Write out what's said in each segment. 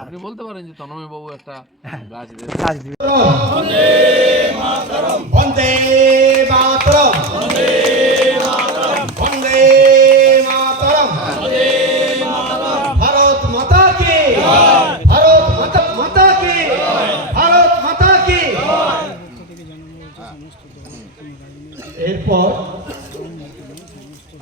আপনি বলতে পারেন যে তন্ময় বাবু একটা গাছ বন্দে মাতরম। বন্দে মাতরম। ভারত মাতা কি? ভারত মাতা মাতা কি? ভারত মাতা কি? এরপর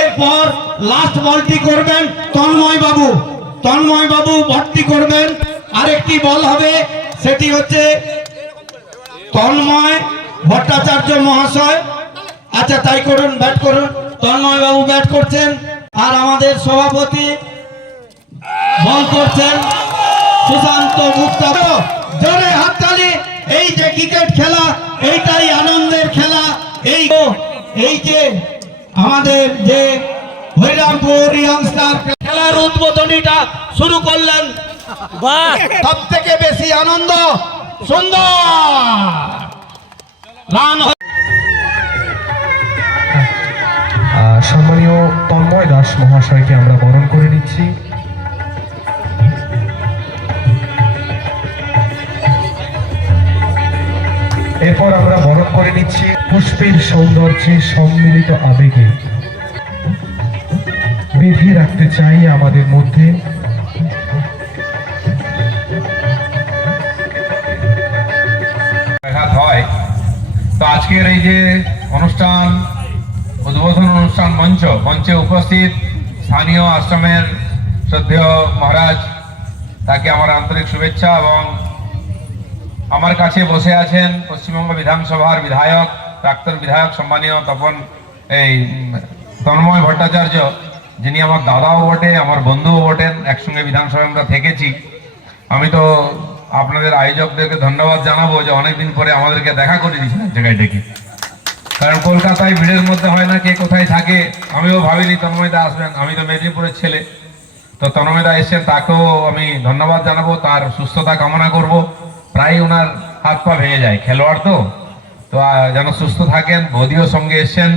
এরপর লাস্ট বলটি করবেন তন্ময় বাবু। তন্ময় বাবু ভর্তি করবেন। আরেকটি বল হবে, সেটি হচ্ছে তন্ময় ভট্টাচার্য মহাশয়। আচ্ছা তাই করুন ব্যাট করুন। তন্ময় বাবু ব্যাট করছেন, আর আমাদের সভাপতি বল করছেন সুশান্ত মুক্ত জোরে হাততালি, এই যে ক্রিকেট খেলা, এইটাই আনন্দের খেলা এই এই যে আমাদের যে হরিরামপুর ইয়াংস্টার খেলার উদ্বোধনীটা শুরু করলেন। বাহ! সব থেকে বেশি আনন্দ সুন্দর। রান সম্মানীয় তন্ময় দাস মহাশয়কে আমরা বরণ করে নিচ্ছি। করে নিচ্ছি পুষ্পের সৌন্দর্যে সম্মিলিত আবেগে। বেঁধে রাখতে চাই আমাদের মধ্যে। হয়। তো আজকের এই যে অনুষ্ঠান, উদ্বোধন অনুষ্ঠান মঞ্চ, মঞ্চে উপস্থিত স্থানীয় আশ্রমের শ্রদ্ধেয় মহারাজ, তাকে আমার আন্তরিক শুভেচ্ছা এবং আমার কাছে বসে আছেন পশ্চিমবঙ্গ বিধানসভার বিধায়ক, প্রাক্তন বিধায়ক সম্মানীয় তপন, এই, তন্ময় ভট্টাচার্য, যিনি আমার দাদাও বটে, আমার বন্ধুও বটেন, একসঙ্গে বিধানসভায় আমরা থেকেছি। আমি তো আপনাদের আয়োজকদেরকে ধন্যবাদ জানাব যে অনেকদিন পরে আমাদেরকে দেখা করে দিয়েছেন এক জায়গায় ডেকে। কারণ কলকাতায় ভিড়ের মধ্যে হয় না কে কোথায় থাকে, আমিও ভাবিনি তন্ময়দা আসবেন, আমি তো মেদিনীপুরের ছেলে। তো তন্ময়দা এসেছেন, তাকেও আমি ধন্যবাদ জানাব, তার সুস্থতা কামনা করব। প্রায় ওনার হাত পা ভেঙে যায়। খেলোয়াড় তো। তো যেন সুস্থ থাকেন, বৌদিও সঙ্গে এসছেন।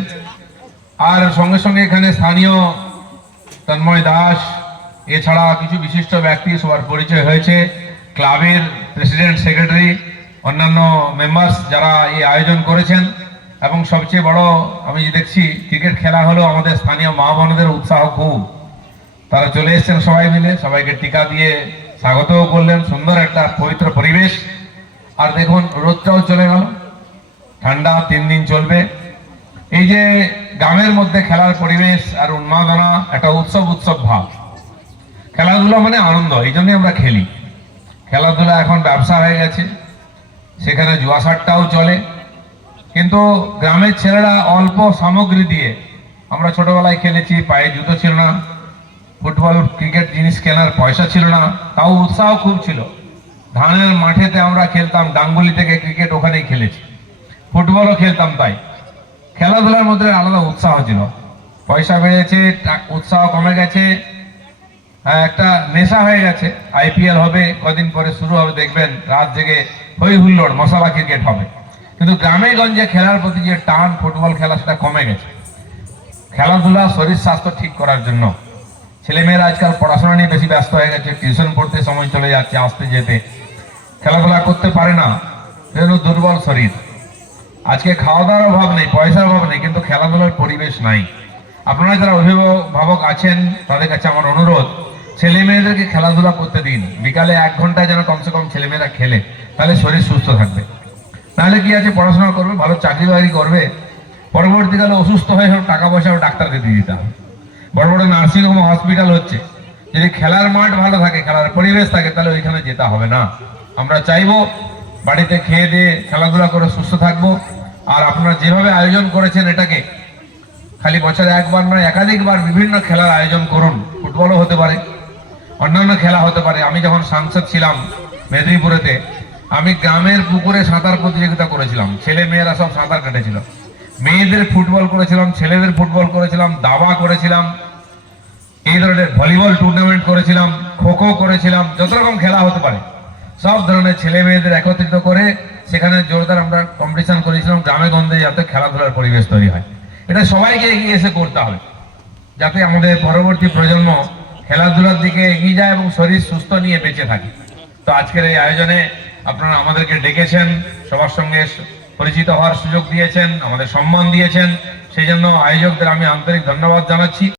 আর সঙ্গে সঙ্গে এখানে স্থানীয় তন্ময় দাস এছাড়া কিছু বিশিষ্ট ব্যক্তি, সবার পরিচয় হয়েছে। ক্লাবের প্রেসিডেন্ট, সেক্রেটারি, অন্যান্য মেম্বার্স যারা এই আয়োজন করেছেন। এবং সবচেয়ে বড়, আমি দেখছি, ক্রিকেট খেলা হলো আমাদের স্থানীয় মা বোনদের উৎসাহ খুব। তারা চলে এসেছেন সবাই মিলে, সবাইকে টিকা দিয়ে স্বাগতও করলেন সুন্দর একটা পবিত্র পরিবেশ। আর দেখুন, রোদটাও চলে গেল। ঠান্ডা তিন দিন চলবে। এই যে গ্রামের মধ্যে খেলার পরিবেশ আর উন্মাদনা, একটা উৎসব উৎসব ভাব। খেলাধুলা মানে আনন্দ, এই জন্যই আমরা খেলি। খেলাধুলা এখন ব্যবসা হয়ে গেছে। সেখানে জুয়াশারটাও চলে। কিন্তু গ্রামের ছেলেরা অল্প সামগ্রী দিয়ে, আমরা ছোটবেলায় খেলেছি, পায়ে জুতো ছিল না। ফুটবল ক্রিকেট জিনিস কেনার পয়সা ছিল না তাও উৎসাহ খুব ছিল। ধানের মাঠেতে আমরা খেলতাম ডাঙ্গুলি থেকে ক্রিকেট ওখানেই খেলেছি। ফুটবলও খেলতাম তাই। খেলাধুলার মধ্যে আলাদা উৎসাহ ছিল। পয়সা বেড়েছে উৎসাহ কমে গেছে। হ্যাঁ, একটা নেশা হয়ে গেছে। আইপিএল হবে কদিন পরে শুরু হবে দেখবেন রাত জেগে হই হুল্লোড় মশলা ক্রিকেট হবে। কিন্তু গ্রামে গঞ্জে খেলার প্রতি যে টান ফুটবল খেলা সেটা কমে গেছে। খেলাধুলা শরীর স্বাস্থ্য ঠিক করার জন্য। ছেলেমেয়েরা আজকাল পড়াশোনা নিয়ে বেশি ব্যস্ত হয়ে গেছে টিউশন পড়তে সময় চলে যাচ্ছে, আসতে যেতে। খেলাধুলা করতে পারে না, সেজন্য দুর্বল শরীর। আজকে খাওয়া দাওয়ার অভাব নেই, পয়সার অভাব নেই, কিন্তু খেলাধুলার পরিবেশ নাই। আপনারা যারা অভিভাবক আছেন, তাদের কাছে আমার অনুরোধ ছেলে মেয়েদেরকে খেলাধুলা করতে দিন। বিকালে এক ঘন্টায় যেন কমসে কম ছেলেমেয়েরা খেলে, তাহলে শরীর সুস্থ থাকবে। নাহলে কি আছে, পড়াশোনা করবে, ভালো চাকরি বাকরি করবে, পরবর্তীকালে অসুস্থ হয়ে টাকা পয়সা ডাক্তারকে দিয়ে দিতে হবে। বড় বড় নার্সিং হোম হসপিটাল হচ্ছে। যদি খেলার মাঠ ভালো থাকে, খেলার পরিবেশ থাকে, তাহলে ওইখানে যেতে হবে না। আমরা চাইব বাড়িতে খেয়ে দিয়ে খেলাধুলা করে সুস্থ থাকব। আর আপনারা যেভাবে আয়োজন করেছেন এটাকে, খালি বছরে একবার নয়, একাধিকবার বিভিন্ন খেলার আয়োজন করুন। ফুটবলও হতে পারে, অন্যান্য খেলা হতে পারে। আমি যখন সাংসদ ছিলাম মেদিনীপুরেতে, আমি গ্রামের পুকুরে সাঁতার প্রতিযোগিতা করেছিলাম। ছেলে মেয়েরা সব সাঁতার কেটেছিল। মেয়েদের ফুটবল করেছিলাম, ছেলেদের ফুটবল করেছিলাম, দাবা করেছিলাম, এই ধরনের ভলিবল টুর্নামেন্ট করেছিলাম খো খো করেছিলাম, যত রকম খেলা হতে পারে, সব ধরনের ছেলে মেয়েদের একত্রিত করে সেখানে জোরদার আমরা কম্পিটিশন করেছিলাম, গ্রামে গঞ্জে যাতে খেলাধুলার পরিবেশ তৈরি হয়। এটা সবাইকে এগিয়ে এসে করতে হবে, যাতে আমাদের পরবর্তী প্রজন্ম খেলাধুলার দিকে এগিয়ে যায় এবং শরীর সুস্থ নিয়ে বেঁচে থাকে। তো আজকের এই আয়োজনে আপনারা আমাদেরকে ডেকেছেন, সবার সঙ্গে পরিচিত হওয়ার সুযোগ দিয়েছেন আমাদের সম্মান দিয়েছেন। সেই জন্য আয়োজকদের আমি আন্তরিক ধন্যবাদ জানাচ্ছি।